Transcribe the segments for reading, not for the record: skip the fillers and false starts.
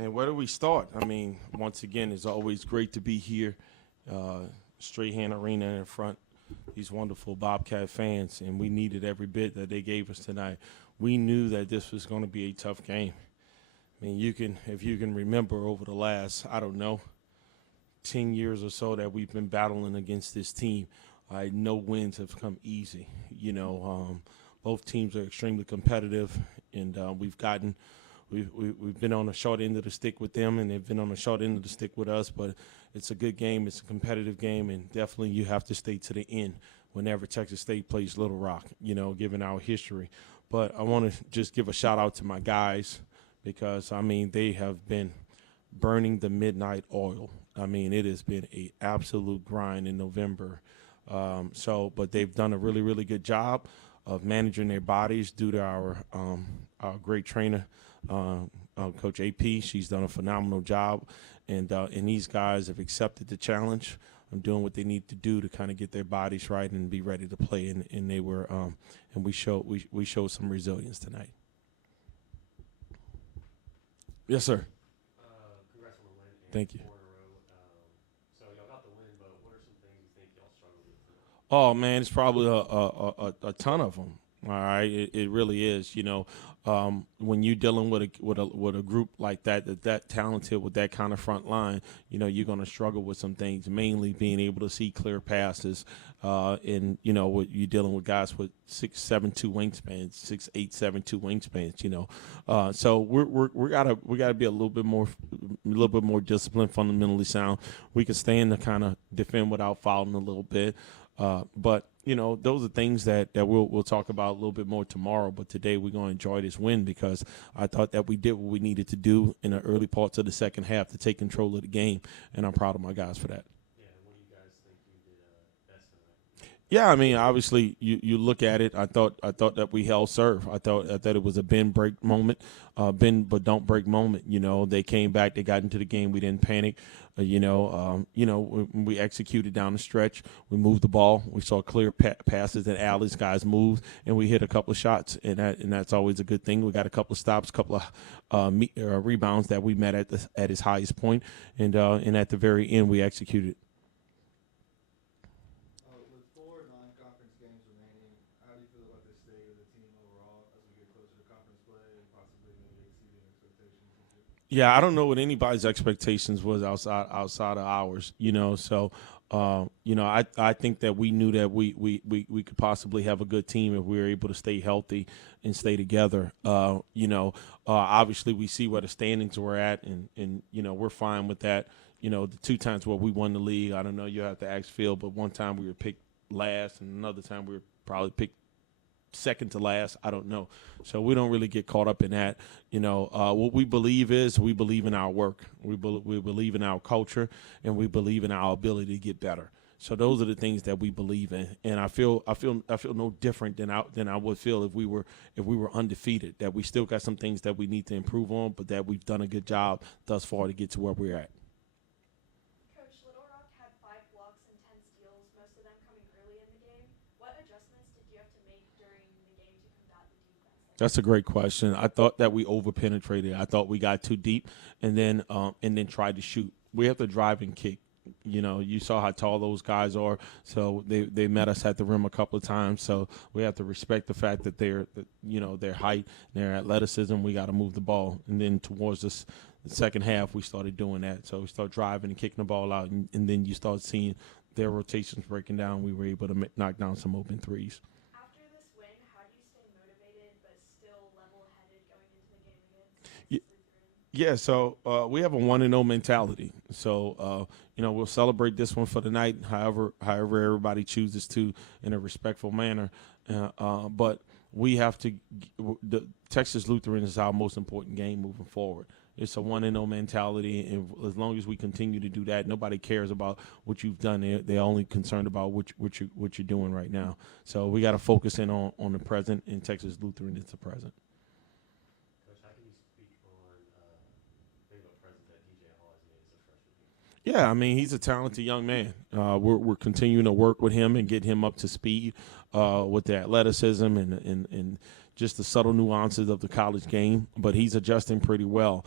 And where do we start? I mean, once again, it's always great to be here. Strahan Arena in front, these wonderful Bobcat fans, and we needed every bit that they gave us tonight. We knew that this was going to be a tough game. I mean, if you can remember over the last, I don't know, 10 years or so that we've been battling against this team, no wins have come easy. Both teams are extremely competitive, and we've been on the short end of the stick with them, and they've been on the short end of the stick with us. But it's a good game. It's a competitive game, and definitely you have to stay to the end whenever Texas State plays Little Rock, given our history. But I want to just give a shout-out to my guys because, I mean, they have been burning the midnight oil. I mean, it has been an absolute grind in November. But they've done a really, really good job of managing their bodies due to our great trainer, Coach AP. She's done a phenomenal job, and these guys have accepted the challenge of doing what they need to do to kind of get their bodies right and be ready to play. And they were, and we showed some resilience tonight. Yes, sir. Congrats on the win. Thank you. 4 in a row. So y'all got the win, but what are some things you think y'all struggled with tonight? Oh man, it's probably a ton of them. All right, it really is. When you're dealing with a group like that talented with that kind of front line, you're going to struggle with some things. Mainly being able to see clear passes, and what you're dealing with guys with 6'7" wingspans, 6'8", 7'2" wingspans. So we gotta be a little bit more disciplined, fundamentally sound. We can stand to kind of defend without fouling a little bit. But those are things that we'll talk about a little bit more tomorrow. But today we're going to enjoy this win because I thought that we did what we needed to do in the early parts of the second half to take control of the game, and I'm proud of my guys for that. Yeah, what do you guys think you did best tonight? Yeah, I mean, obviously, you look at it. I thought that we held serve. I thought it was a bend break moment, bend but don't break moment. They came back, they got into the game. We didn't panic. We executed down the stretch. We moved the ball. We saw clear passes and alleys. Guys moved, and we hit a couple of shots, and that's always a good thing. We got a couple of stops, a couple of rebounds that we met at his highest point, and at the very end we executed. With 4 non-conference games remaining, how do you feel about the state of the team overall as we get closer to conference play and possibly maybe exceeding expectations this year? Yeah, I don't know what anybody's expectations was outside of ours. I think that we knew that we could possibly have a good team if we were able to stay healthy and stay together. Obviously we see where the standings were at, and we're fine with that. The 2 times where we won the league, I don't know, you have to ask Phil, but one time we were picked last and another time we were probably picked second to last. I don't know. So we don't really get caught up in that. What we believe is we believe in our work. We believe in our culture, and we believe in our ability to get better. So those are the things that we believe in, and I feel no different than I would feel if we were undefeated. That we still got some things that we need to improve on, but that we've done a good job thus far to get to where we're at. Coach, Little Rock had 5 blocks and 10 steals, most of them coming early in the game. What adjustments did you have to make during the game to combat the defense? That's a great question. I thought that we over-penetrated. I thought we got too deep, and then tried to shoot. We have to drive and kick. You saw how tall those guys are, so they met us at the rim a couple of times. So we have to respect the fact that their height, their athleticism. We got to move the ball, and then towards the second half, we started doing that. So we started driving and kicking the ball out, and then you start seeing their rotations breaking down. We were able to knock down some open threes. After this win, how do you stay motivated but still level-headed going into the game against Yeah. Lutheran? Yeah, so we have a 1-0 mentality. So we'll celebrate this one for the night, however everybody chooses to, in a respectful manner. But we have to. The Texas Lutheran is our most important game moving forward. It's a 1-0 mentality, and as long as we continue to do that, nobody cares about what you've done. They're only concerned about what you're doing right now. So we got to focus in on the present, and Texas Lutheran is the present. Coach, how can you speak on maybe a present that DJ Hall has made as a freshman? Yeah, I mean, he's a talented young man. We're continuing to work with him and get him up to speed with the athleticism and just the subtle nuances of the college game, but he's adjusting pretty well.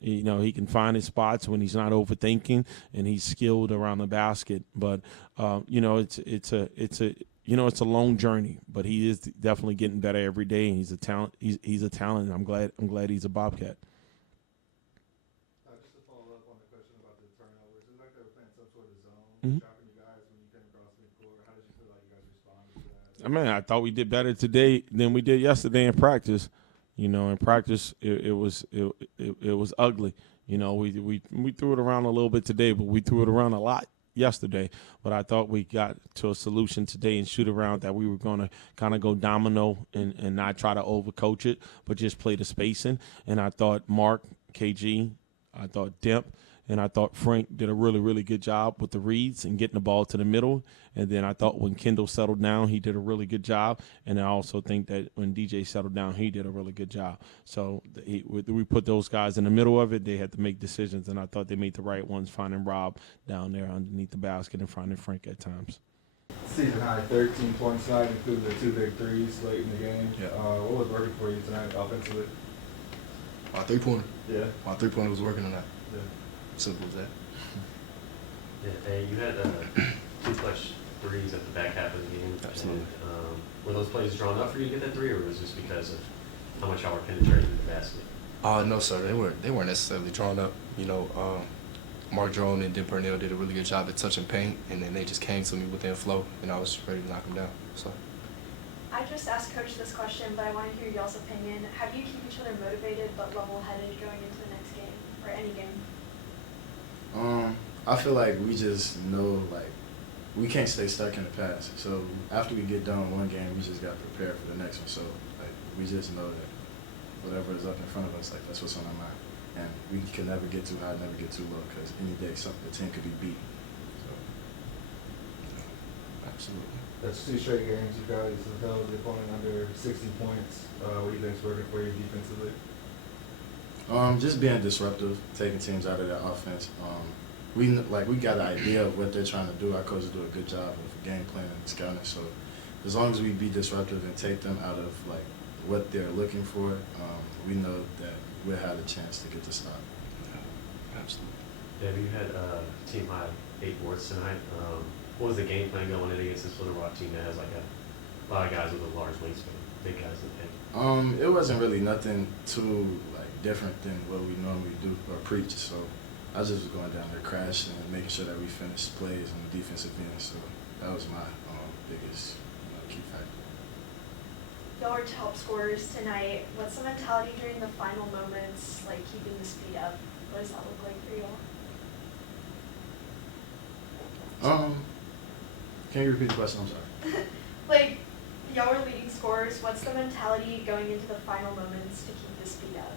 He can find his spots when he's not overthinking, and he's skilled around the basket. But it's a long journey, but he is definitely getting better every day, and he's a talent. He's a talent. And I'm glad he's a Bobcat. Just to follow up on the question about the turnovers, it looked like they were playing some sort of zone, Mhm. dropping you guys when you came across midcourt. How did you feel like you guys responded to that? I mean, I thought we did better today than we did yesterday in practice. In practice, it was ugly. We threw it around a little bit today, but we threw it around a lot yesterday. But I thought we got to a solution today and shoot around that we were going to kind of go domino and not try to overcoach it, but just play the spacing. And I thought Mark, KG, I thought Demp, and I thought Frank did a really, really good job with the reads and getting the ball to the middle. And then I thought when Kendall settled down, he did a really good job. And I also think that when DJ settled down, he did a really good job. So we put those guys in the middle of it. They had to make decisions, and I thought they made the right ones, finding Rob down there underneath the basket and finding Frank at times. Season high 13 points tonight, including the 2 big threes late in the game. Yeah. What was working for you tonight offensively? My 3-pointer. Yeah. My 3-pointer was working tonight. Yeah. Simple as that. Yeah, hey, you had 2 clutch threes at the back half of the game. Absolutely. And, were those plays drawn up for you to get that 3, or was it just because of how much y'all were penetrating the basket? No, sir. They weren't necessarily drawn up. Mark Jerome and Dan Purnell did a really good job at touching paint, and then they just came to me within flow, and I was ready to knock them down. So. I just asked Coach this question, but I want to hear y'all's opinion. How do you keep each other motivated but level-headed going into the next game or any game? I feel like we just know, we can't stay stuck in the past. So after we get done one game, we just got to prepare for the next one. So, we just know that whatever is up in front of us, that's what's on our mind. And we can never get too high, never get too low, because any day the team could be beat. So, Absolutely. That's 2 straight games you guys have held the opponent under 60 points. What do you think's working for you defensively? just being disruptive, taking teams out of their offense. We got an idea of what they're trying to do. Our coaches do a good job of game planning and scouting. So as long as we be disruptive and take them out of what they're looking for, we know that we'll have a chance to get the stop. Yeah, absolutely. Dave, you had team high 8 boards tonight. What was the game plan going in against this Little Rock team that has a lot of guys with a large wingspan, big guys in the paint? It wasn't really nothing too different than what we normally do or preach. So I just was going down there crashing and making sure that we finished plays on the defensive end. So that was my biggest key factor. Y'all were top scorers tonight. What's the mentality during the final moments, keeping the speed up? What does that look like for y'all? Can you repeat the question? I'm sorry. Y'all were leading scorers. What's the mentality going into the final moments to keep the speed up?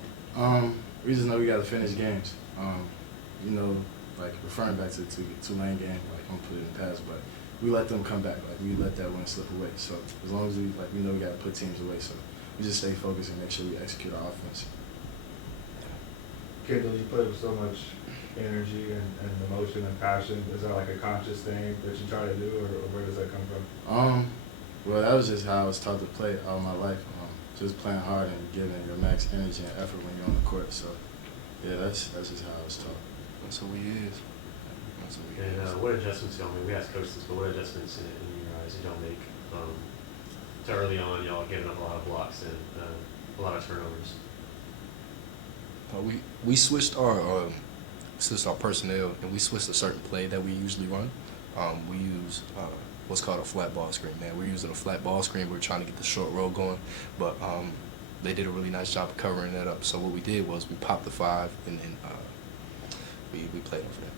We just know we got to finish games. Referring back to the Tulane game, I'm put it in the past, but we let them come back. We let that win slip away. So as long as we know we got to put teams away. So we just stay focused and make sure we execute our offense. Kendall, you play with so much energy and emotion and passion. Is that a conscious thing that you try to do, or where does that come from? Well, that was just how I was taught to play all my life. Just playing hard and giving your max energy and effort when you're on the court. So, yeah, that's just how I was taught. That's who he is. That's who he is. And what adjustments y'all make? We asked Coach this, but what adjustments in your eyes did y'all make to early on? Y'all giving up a lot of blocks and a lot of turnovers. We switched our personnel, and we switched a certain play that we usually run. We use what's called a flat ball screen. Man, we're using a flat ball screen. We're trying to get the short roll going, but they did a really nice job of covering that up. So what we did was we popped the 5, and then we played off that.